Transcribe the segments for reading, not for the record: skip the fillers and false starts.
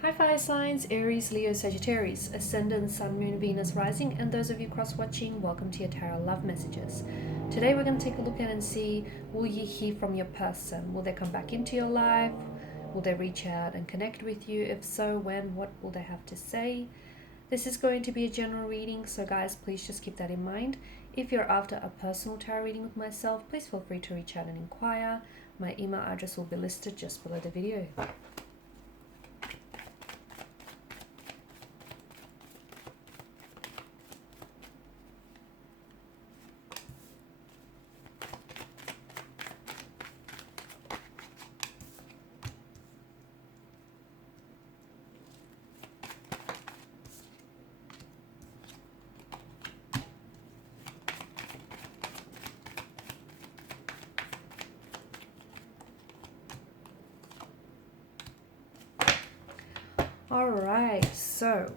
Hi fire signs, Aries, Leo, Sagittarius, Ascendant, Sun, Moon, Venus, Rising, and those of you cross-watching, welcome to your Tarot Love Messages. Today we're going to take a look at and see, will you hear from your person? Will they come back into your life? Will they reach out and connect with you? If so, when? What will they have to say? This is going to be a general reading, so guys, please just keep that in mind. If you're after a personal tarot reading with myself, please feel free to reach out and inquire. My email address will be listed just below the video. Alright, so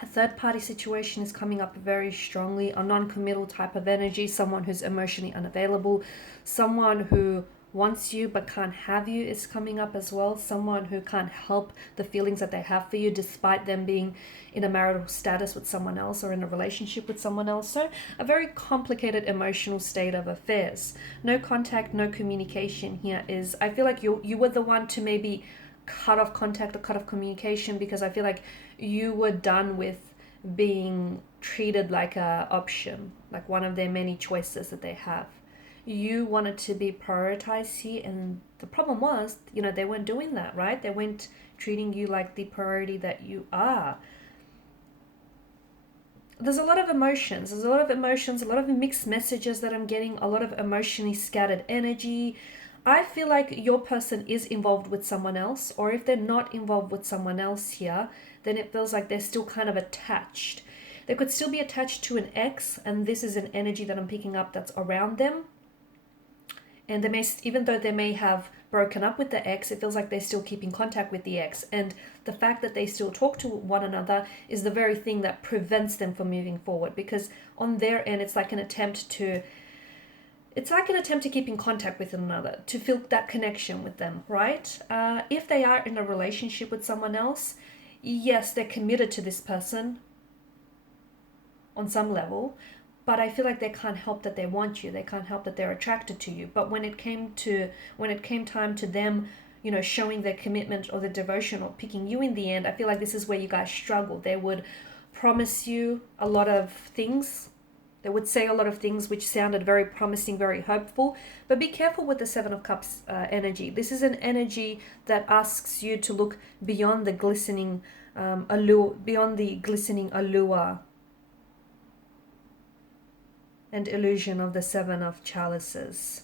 a third party situation is coming up very strongly, a non-committal type of energy, someone who's emotionally unavailable, someone who wants you but can't have you is coming up as well, someone who can't help the feelings that they have for you despite them being in a marital status with someone else or in a relationship with someone else. So a very complicated emotional state of affairs. No contact, no communication here is, I feel like you were the one to maybe cut off contact or cut off communication, because I feel like you were done with being treated like a option, like one of their many choices that they have. You wanted to be prioritized here, and the problem was, they weren't doing that, right? They weren't treating you like the priority that you are. There's a lot of emotions, a lot of mixed messages that I'm getting, a lot of emotionally scattered energy. I feel like your person is involved with someone else, or if they're not involved with someone else here, then it feels like they're still kind of attached. They could still be attached to an ex, and this is an energy that I'm picking up that's around them. And they may, even though they may have broken up with the ex, it feels like they're still keeping contact with the ex. And the fact that they still talk to one another is the very thing that prevents them from moving forward, because on their end, it's like an attempt to keep in contact with one another, to feel that connection with them, right? If they are in a relationship with someone else, yes, they're committed to this person on some level, but I feel like they can't help that they want you. They can't help that they're attracted to you. But when it came time to them, showing their commitment or their devotion or picking you in the end, I feel like this is where you guys struggle. They would promise you a lot of things. They would say a lot of things which sounded very promising, very hopeful, but be careful with the Seven of Cups energy. This is an energy that asks you to look beyond the glistening allure and illusion of the Seven of Chalices.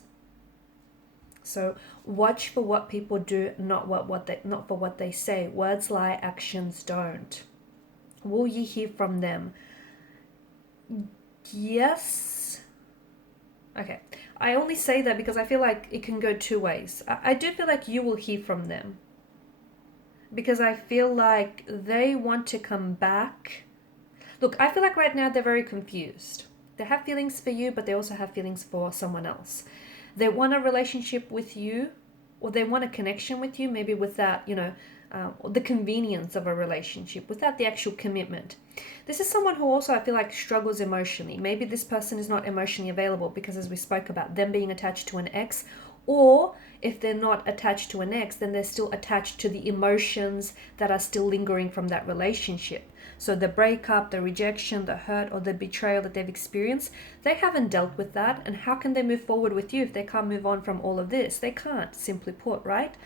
So watch for what people do, not for what they say. Words lie, actions don't. Will you hear from them? Yes. Okay. I only say that because I feel like it can go two ways. I do feel like you will hear from them, because I feel like they want to come back. Look, I feel like right now they're very confused. They have feelings for you, but they also have feelings for someone else. They want a relationship with you, or they want a connection with you, maybe without, the convenience of a relationship, without the actual commitment. This is someone who also, I feel like, struggles emotionally. Maybe this person is not emotionally available because, as we spoke about, them being attached to an ex, or if they're not attached to an ex, then they're still attached to the emotions that are still lingering from that relationship. So the breakup, the rejection, the hurt, or the betrayal that they've experienced, they haven't dealt with that. And how can they move forward with you if they can't move on from all of this? They can't, simply put, right?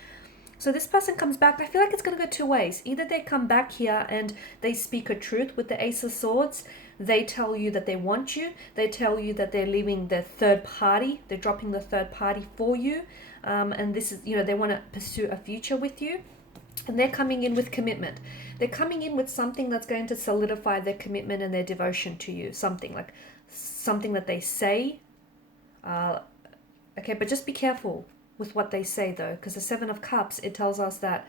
So this person comes back. I feel like it's going to go two ways. Either they come back here and they speak a truth with the Ace of Swords. They tell you that they want you. They tell you that they're leaving the third party. They're dropping the third party for you. And this is, they want to pursue a future with you. And they're coming in with commitment. They're coming in with something that's going to solidify their commitment and their devotion to you. Something that they say. Okay, but just be careful with what they say, though, because the Seven of Cups, it tells us that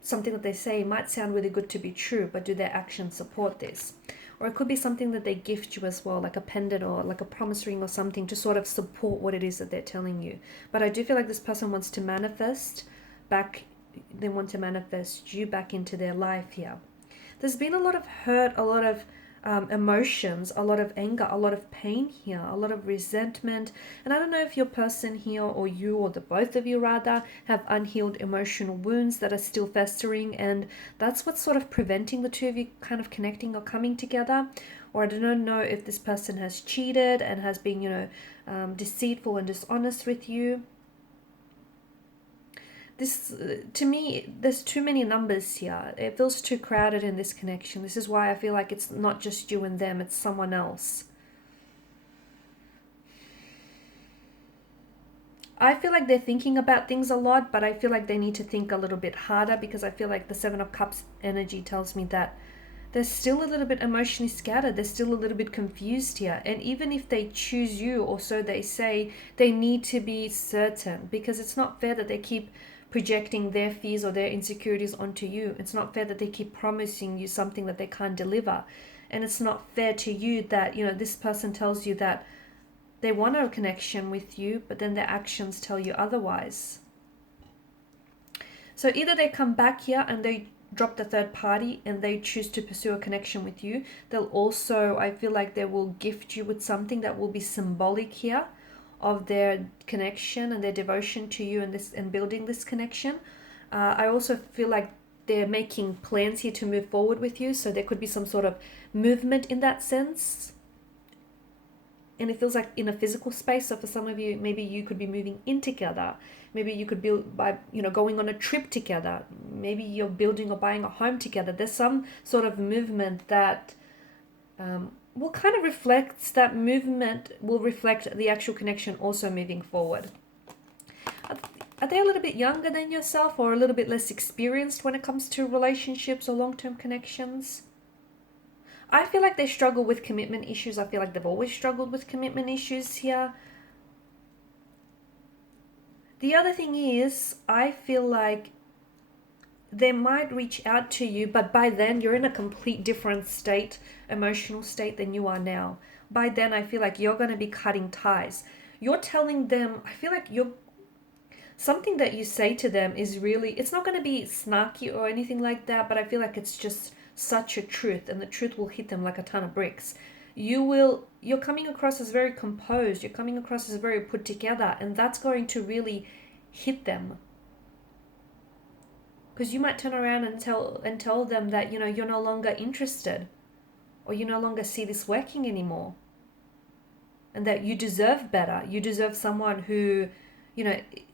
something that they say might sound really good to be true, but do their actions support this? Or it could be something that they gift you as well, like a pendant or like a promise ring or something, to sort of support what it is that they're telling you. But I do feel like this person wants to manifest back they want to manifest you back into their life here. There's been a lot of hurt, a lot of emotions, a lot of anger, a lot of pain here, a lot of resentment. And I don't know if your person here, or you, or the both of you rather, have unhealed emotional wounds that are still festering, and that's what's sort of preventing the two of you kind of connecting or coming together. Or I don't know if this person has cheated and has been, deceitful and dishonest with you. This, to me, there's too many numbers here. It feels too crowded in this connection. This is why I feel like it's not just you and them, it's someone else. I feel like they're thinking about things a lot, but I feel like they need to think a little bit harder, because I feel like the Seven of Cups energy tells me that they're still a little bit emotionally scattered. They're still a little bit confused here. And even if they choose you, or so they say, they need to be certain, because it's not fair that they keep projecting their fears or their insecurities onto you. It's not fair that they keep promising you something that they can't deliver. And it's not fair to you that, this person tells you that they want a connection with you, but then their actions tell you otherwise. So either they come back here and they drop the third party and they choose to pursue a connection with you. They'll also, I feel like they will gift you with something that will be symbolic here of their connection and their devotion to you and building this connection. I also feel like they're making plans here to move forward with you, so there could be some sort of movement in that sense. And it feels like in a physical space. So for some of you, maybe you could be moving in together. Maybe you could build by, going on a trip together. Maybe you're building or buying a home together. There's some sort of movement that will kind of reflect, that movement will reflect the actual connection also moving forward. Are they a little bit younger than yourself, or a little bit less experienced when it comes to relationships or long-term connections? I feel like they struggle with commitment issues. I feel like they've always struggled with commitment issues here. The other thing is, I feel like they might reach out to you, but by then you're in a complete different state, emotional state, than you are now. By then, I feel like you're going to be cutting ties. You're telling them, I feel like something that you say to them is really, it's not going to be snarky or anything like that, but I feel like it's just such a truth, and the truth will hit them like a ton of bricks. You're coming across as very composed, you're coming across as very put together, and that's going to really hit them. Because you might turn around and tell them that, you're no longer interested, or you no longer see this working anymore, and that you deserve better. You deserve someone who,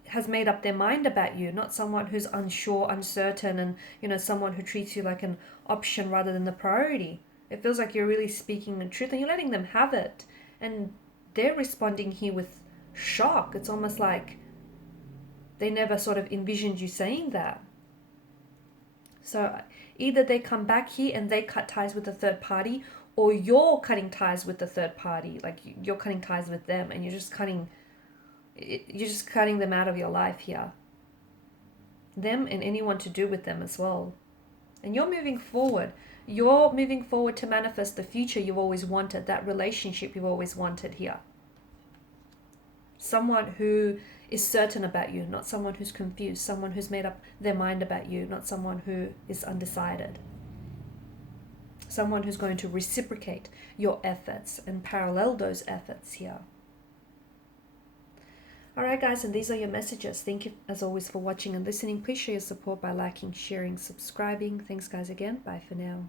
has made up their mind about you, not someone who's unsure, uncertain, and, someone who treats you like an option rather than the priority. It feels like you're really speaking the truth and you're letting them have it. And they're responding here with shock. It's almost like they never sort of envisioned you saying that. So either they come back here and they cut ties with the third party, or you're cutting ties with the third party. Like you're cutting ties with them, and you're just cutting them out of your life here. Them and anyone to do with them as well. And you're moving forward. You're moving forward to manifest the future you've always wanted, that relationship you've always wanted here. Someone who is certain about you, not someone who's confused, someone who's made up their mind about you, not someone who is undecided. Someone who's going to reciprocate your efforts and parallel those efforts here. Alright guys, and these are your messages. Thank you as always for watching and listening. Please show your support by liking, sharing, subscribing. Thanks guys again. Bye for now.